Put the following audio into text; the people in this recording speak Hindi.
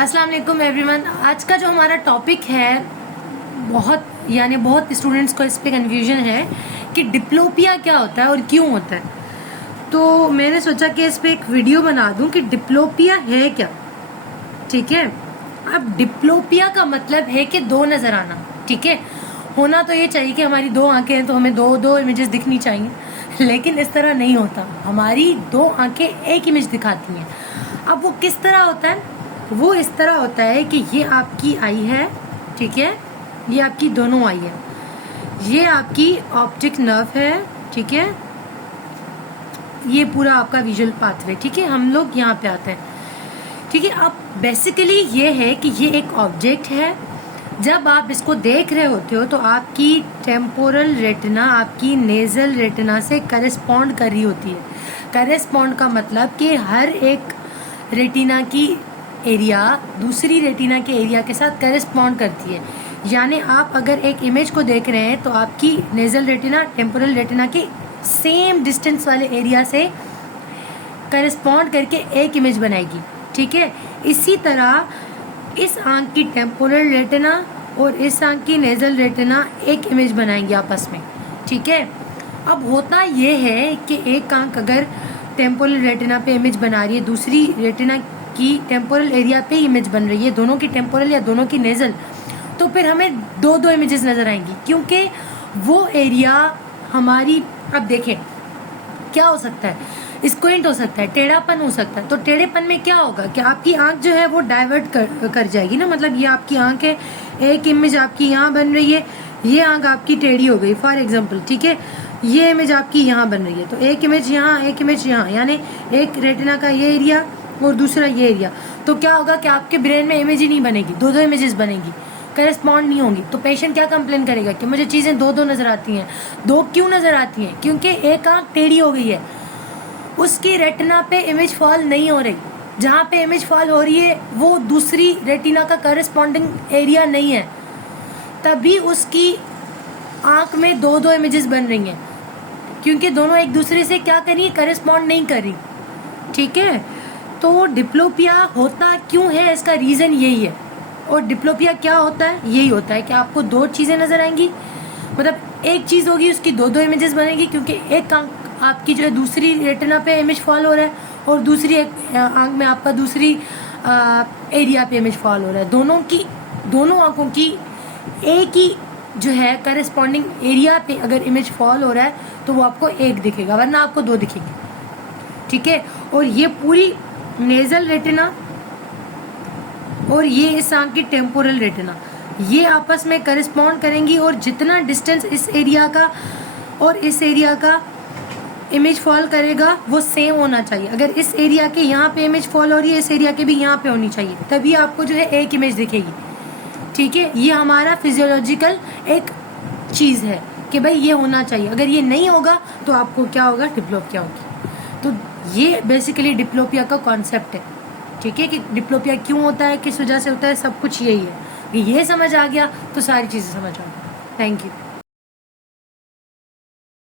अस्सलाम वालेकुम एवरीवन। आज का जो हमारा टॉपिक है बहुत स्टूडेंट्स को इस पे कन्फ्यूजन है कि डिप्लोपिया क्या होता है और क्यों होता है। तो मैंने सोचा कि इस पे एक वीडियो बना दूं कि डिप्लोपिया है क्या। ठीक है, अब डिप्लोपिया का मतलब है कि दो नजर आना। ठीक है, होना तो ये चाहिए कि हमारी दो आंखें हैं तो हमें दो दो इमेजेस दिखनी चाहिए, लेकिन इस तरह नहीं होता। हमारी दो आंखें एक इमेज दिखाती हैं। अब वो किस तरह होता है? वो इस तरह होता है कि ये आपकी आई है, ठीक है, ये आपकी दोनों आई है, ये आपकी ऑप्टिक नर्व है, ठीक है, ये पूरा आपका विजुअल पाथवे। ठीक है, हम लोग यहाँ पे आते हैं। ठीक है, अब बेसिकली ये है कि ये एक ऑब्जेक्ट है। जब आप इसको देख रहे होते हो तो आपकी टेम्पोरल रेटिना आपकी नेजल रेटिना से करेस्पॉन्ड कर रही होती है। करेस्पॉन्ड का मतलब कि हर एक रेटिना की एरिया दूसरी रेटिना के एरिया के साथ करेस्पॉन्ड करती है। यानी आप अगर एक इमेज को देख रहे हैं तो आपकी नेजल रेटिना टेम्पोरल रेटिना के सेम डिस्टेंस वाले एरिया से करेस्पॉन्ड करके एक इमेज बनाएगी। ठीक है, इसी तरह इस आंख की टेम्पोरल रेटिना और इस आंख की नेजल रेटिना एक इमेज बनाएंगे आपस में। ठीक है, अब होता ये है कि एक आंख अगर टेम्पोरल रेटिना पे इमेज बना रही है, दूसरी रेटिना की टेम्पोरल एरिया पे इमेज बन रही है, दोनों की टेम्पोरल या दोनों की नेजल, तो फिर हमें दो दो इमेजेस नजर आएंगी, क्योंकि वो एरिया हमारी। अब देखें क्या हो सकता है, स्क्विंट हो सकता है, टेढ़ापन हो सकता है। तो टेढ़ेपन में क्या होगा कि आपकी आंख जो है वो डाइवर्ट कर जाएगी ना। मतलब ये आपकी आंख है, एक इमेज आपकी यहाँ बन रही है, ये आंख आपकी टेढ़ी हो गई फॉर एग्जाम्पल। ठीक है, ये इमेज आपकी यहाँ बन रही है, तो एक इमेज यहाँ, एक इमेज यहाँ, यानी एक रेटिना का ये एरिया और दूसरा ये एरिया। तो क्या होगा कि आपके ब्रेन में इमेज ही नहीं बनेगी, दो दो इमेजेस बनेगी, करेस्पॉन्ड नहीं होंगी। तो पेशेंट क्या कंप्लेन करेगा कि मुझे चीजें दो दो नजर आती हैं। दो क्यों नजर आती हैं? क्योंकि एक आंख टेढ़ी हो गई है, उसकी रेटिना पे इमेज फॉल नहीं हो रही। जहाँ पे इमेज फॉल हो रही है वो दूसरी रेटिना का करेस्पॉन्डिंग एरिया नहीं है, तभी उसकी आंख में दो दो इमेजेस बन रही हैं, क्योंकि दोनों एक दूसरे से क्या कर रही है, करेस्पॉन्ड नहीं कर रही। ठीक है, तो डिप्लोपिया होता क्यों है, इसका रीजन यही है। और डिप्लोपिया क्या होता है? यही होता है कि आपको दो चीजें नजर आएंगी, मतलब एक चीज होगी उसकी दो दो इमेजेस बनेगी, क्योंकि एक आंख आपकी जो है दूसरी रेटिना पे इमेज फॉल हो रहा है और दूसरी एक आंख में आपका दूसरी एरिया पे इमेज फॉल हो रहा है। दोनों आंखों की एक ही जो है करेस्पॉन्डिंग एरिया पे अगर इमेज फॉल हो रहा है तो वो आपको एक दिखेगा, वरना आपको दो दिखेगी। ठीक है, और ये पूरी नेजल रेटिना और ये इस आंख की टेम्पोरल रेटिना, ये आपस में करेस्पॉन्ड करेंगी, और जितना डिस्टेंस इस एरिया का और इस एरिया का इमेज फॉल करेगा वो सेम होना चाहिए। अगर इस एरिया के यहाँ पे इमेज फॉल हो रही है, इस एरिया के भी यहाँ पे होनी चाहिए, तभी आपको जो है एक इमेज दिखेगी। ठीक है, ये हमारा फिजियोलॉजिकल एक चीज है कि भाई ये होना चाहिए। अगर ये नहीं होगा तो आपको क्या होगा, डिप्लोपिया होगी। तो ये बेसिकली डिप्लोपिया का कॉन्सेप्ट है। ठीक है, कि डिप्लोपिया क्यों होता है, किस वजह से होता है, सब कुछ यही है। ये समझ आ गया तो सारी चीजें समझ आ गई। Thank you.